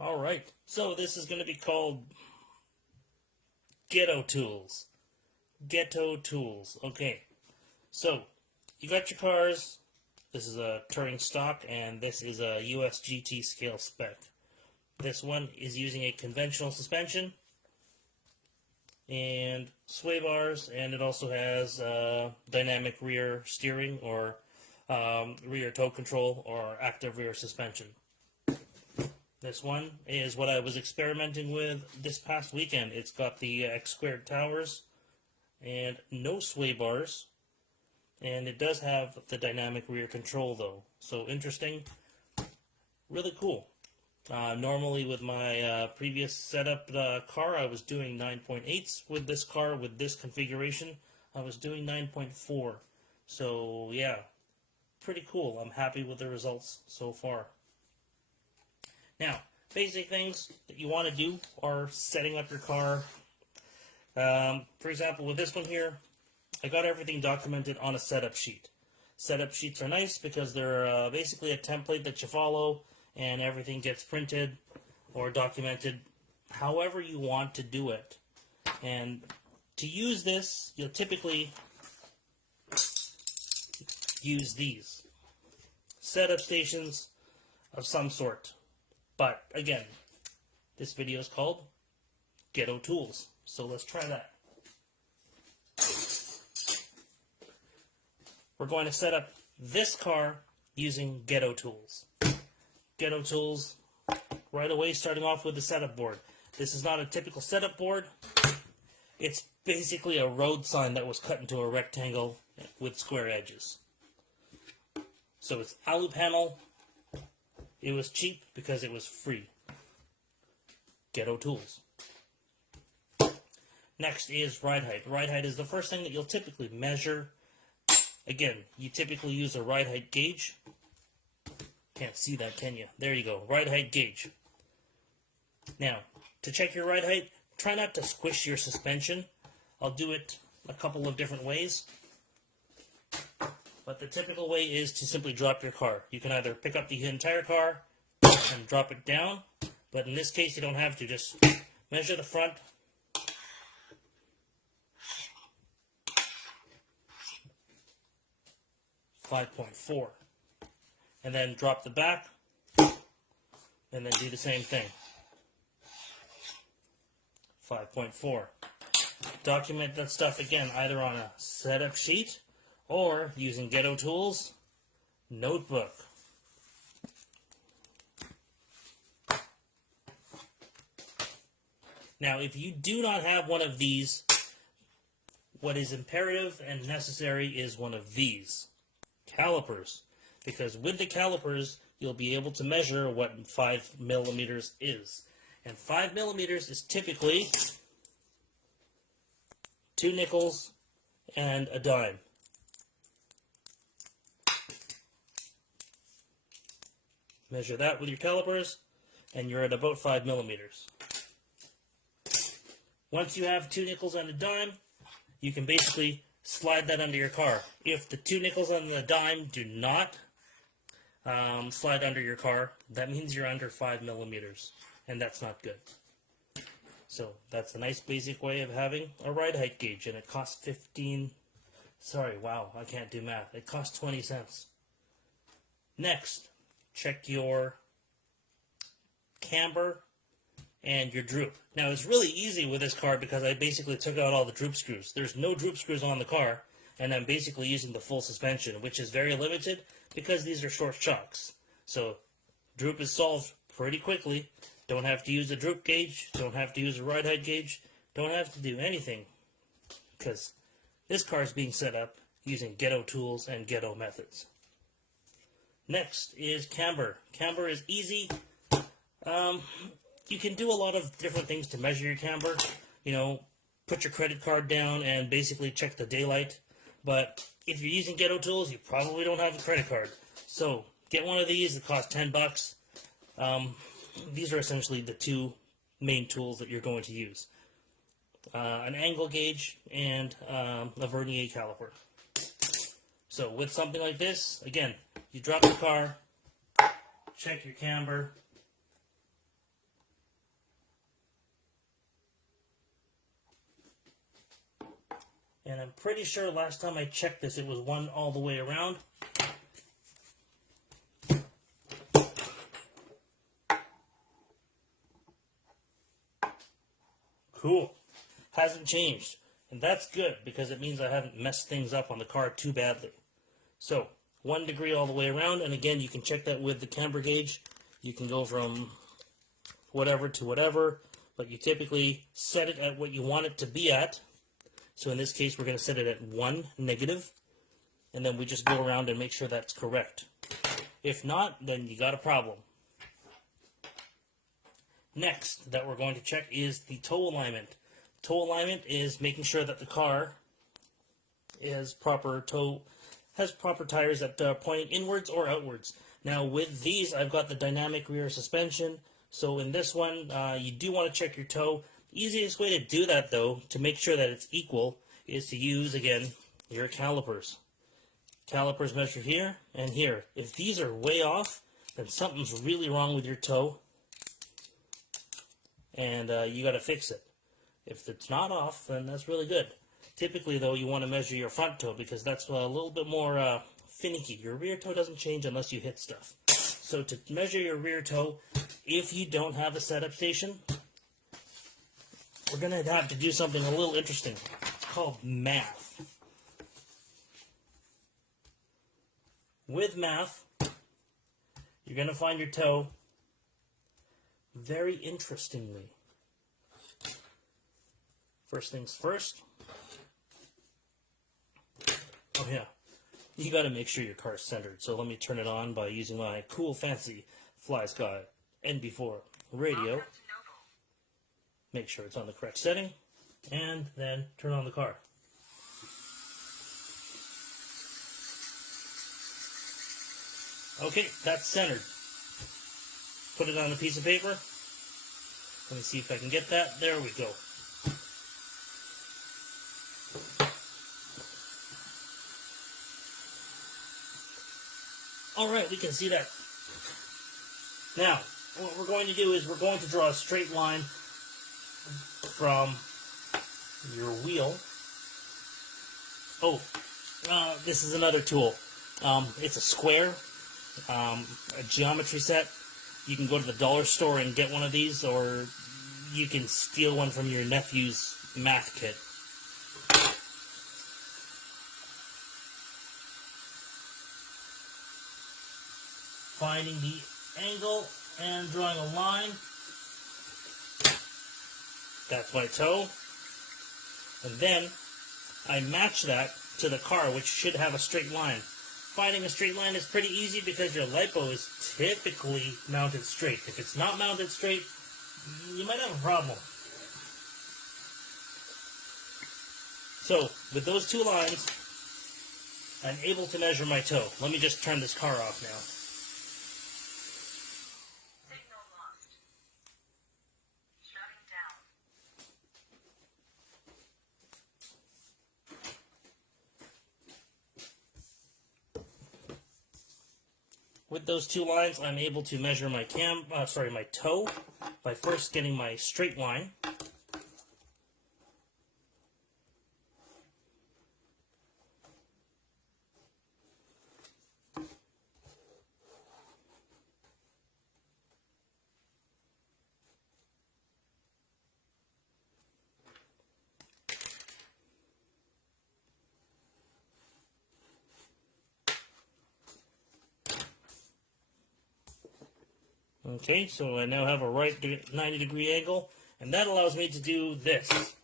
Alright, so this is going to be called Ghetto Tools. Ghetto Tools. Okay, so you got your cars. This is a touring stock, and this is a US GT scale spec. This one is using a conventional suspension and sway bars, and it also has dynamic rear steering or rear tow control or active rear suspension. This one is what I was experimenting with this past weekend. It's got the X2 towers and no sway bars, and it does have the dynamic rear control though. So interesting, really cool. Normally with my previous setup car, I was doing 9.8s. With this car, with this configuration, I was doing 9.4. So yeah, pretty cool. I'm happy with the results so far. Now, basic things that you want to do are setting up your car. For example, with this one here, I got everything documented on a setup sheet. Setup sheets are nice because they're basically a template that you follow, and everything gets printed or documented however you want to do it. And to use this, you'll typically use these setup stations of some sort. But again, this video is called Ghetto Tools, so let's try that. We're going to set up this car using Ghetto Tools. Ghetto Tools, right away starting off with the setup board. This is not a typical setup board. It's basically a road sign that was cut into a rectangle with square edges. So it's alu panel. It was cheap because it was free. Ghetto Tools. Next is ride height. Ride height is the first thing that you'll typically measure. Again, you typically use a ride height gauge. Can't see that, can you? There you go, ride height gauge. Now, to check your ride height, try not to squish your suspension. I'll do it a couple of different ways. But the typical way is to simply drop your car. You can either pick up the entire car and drop it down, but in this case you don't have to. Just measure the front. .4, and then drop the back, and then do the same thing. 5.4. Document that stuff again either on a setup sheet or using Ghetto Tools notebook. Now, if you do not have one of these, what is imperative and necessary is one of these calipers, because with the calipers you'll be able to measure what 5 millimeters is, and 5 millimeters is typically 2 nickels and a dime. Measure that with your calipers and you're at about 5 millimeters. Once you have 2 nickels and a dime, you can basically slide that under your car. If the 2 nickels and the dime do not slide under your car, that means you're under 5 millimeters, and that's not good. So that's a nice basic way of having a ride height gauge, and it costs 15. Sorry, wow, I can't do math. It costs 20 cents. Next, check your camber and your droop. Now, it's really easy with this car because I basically took out all the droop screws. There's no droop screws on the car, and I'm basically using the full suspension, which is very limited because these are short shocks. So, droop is solved pretty quickly. Don't have to use a droop gauge, don't have to use a ride height gauge, don't have to do anything, because this car is being set up using Ghetto Tools and Ghetto methods. Next is camber. Camber is easy. You can do a lot of different things to measure your camber. You know, put your credit card down and basically check the daylight. But if you're using Ghetto Tools, you probably don't have a credit card. So get one of these. It costs 10 bucks. These are essentially the two main tools that you're going to use. An angle gauge and a vernier caliper. So with something like this, again, you drop the car, check your camber, And I'm pretty sure last time I checked this, it was one all the way around. Cool. Hasn't changed. And that's good because it means I haven't messed things up on the car too badly. So, 1 degree all the way around. And again, you can check that with the camber gauge. You can go from whatever to whatever. But you typically set it at what you want it to be at. So in this case, we're going to set it at 1 negative. And then we just go around and make sure that's correct. If not, then you got a problem. Next that we're going to check is the toe alignment. Toe alignment is making sure that the car has proper tires that are pointing inwards or outwards. Now with these, I've got the dynamic rear suspension. So in this one, you do want to check your toe. Easiest way to do that, though, to make sure that it's equal, is to use, again, your calipers. Calipers measure here and here. If these are way off, then something's really wrong with your toe. And you got to fix it. If it's not off, then that's really good. Typically, though, you want to measure your front toe because that's a little bit more finicky. Your rear toe doesn't change unless you hit stuff. So to measure your rear toe, if you don't have a setup station, we're going to have to do something a little interesting. It's called math. With math, you're going to find your toe very interestingly. First things first. Oh yeah, you got to make sure your car's centered. So let me turn it on by using my cool fancy Fly Sky NB4 radio. Make sure it's on the correct setting, and then turn on the car. Okay, that's centered. Put it on a piece of paper. Let me see if I can get that. There we go. Alright, we can see that. Now, what we're going to do is we're going to draw a straight line from your wheel. Oh, this is another tool. It's a square, a geometry set. You can go to the dollar store and get one of these, or you can steal one from your nephew's math kit. Finding the angle and drawing a line. That's my toe. And then I match that to the car, which should have a straight line. Finding a straight line is pretty easy because your lipo is typically mounted straight. If it's not mounted straight, you might have a problem. So, with those two lines, I'm able to measure my toe. Let me just turn this car off now. Signal lost. Shutting down. With those two lines, I'm able to measure my my toe by first getting my straight line. Okay, so I now have a right 90-degree angle, and that allows me to do this.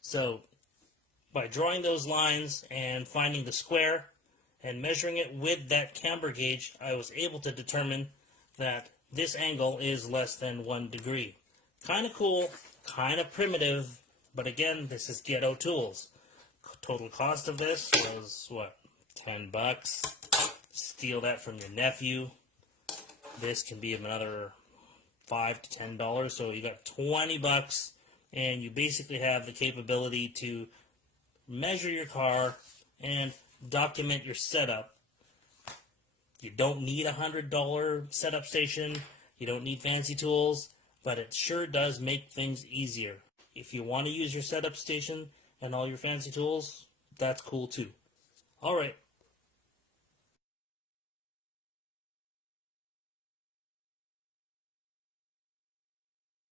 So, by drawing those lines and finding the square and measuring it with that camber gauge, I was able to determine that this angle is less than 1 degree. Kind of cool, kind of primitive, but again, this is Ghetto tools. Total cost of this was, what, $10? Steal that from your nephew. This can be another $5 to $10, so you got $20, and you basically have the capability to measure your car and document your setup. You don't need a $100 setup station, you don't need fancy tools, but it sure does make things easier. If you want to use your setup station and all your fancy tools, that's cool too. Alright,